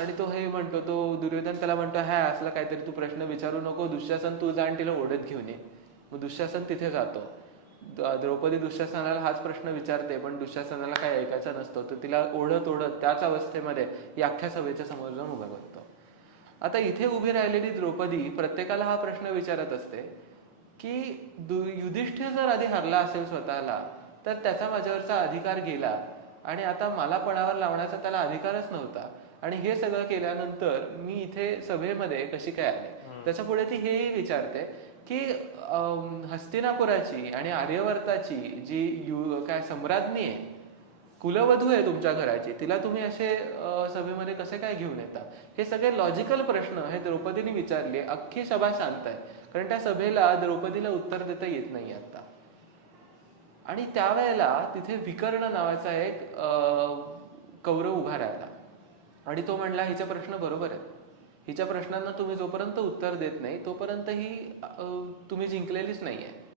आणि तो हे म्हणतो, तो दुर्योधन त्याला म्हणतो, हा असला काहीतरी तू प्रश्न विचारू नको, दुःशासन तू जा आणि तिला ओढत घेऊन ये. मग दुःशासन तिथे जातो. द्रौपदी दुःशासनाला हाच प्रश्न विचारते, पण दुःशासनाला काही ऐकायचं नसतं. तो तिला ओढत ओढत त्याच अवस्थेमध्ये या अख्ख्या सभेच्या समोर जाऊन उभा करतो. आता इथे उभी राहिलेली द्रौपदी प्रत्येकाला हा प्रश्न विचारत असते की युधिष्ठिर जर आधी हरला असेल स्वतःला, तर त्याचा माझ्यावरचा अधिकार गेला आणि आता मला पणावर लावण्याचा त्याला अधिकारच नव्हता, आणि हे सगळं केल्यानंतर मी इथे सभेमध्ये कशी काय आले. त्याच्या पुढे ती हेही विचारते की हस्तिनापुराची आणि आर्यवर्ताची जी काय सम्राज्ञी आहे, कुलवधू आहे तुमच्या घराची, तिला तुम्ही असे सभेमध्ये कसे काय घेऊन येता. हे सगळे लॉजिकल प्रश्न हे द्रौपदीने विचारले. अख्खी सभा शांत आहे, कारण त्या सभेला द्रौपदीला उत्तर देता येत नाही आता. आणि त्यावेळेला तिथे विकर्ण नावाचा एक कौरव उभा राहिला आणि तो म्हणला, हिचा प्रश्न बरोबर आहे, हिच्या प्रश्नांना तुम्ही जोपर्यंत उत्तर देत नाही तोपर्यंत ही तुम्ही जिंकलेलीच नाहीये.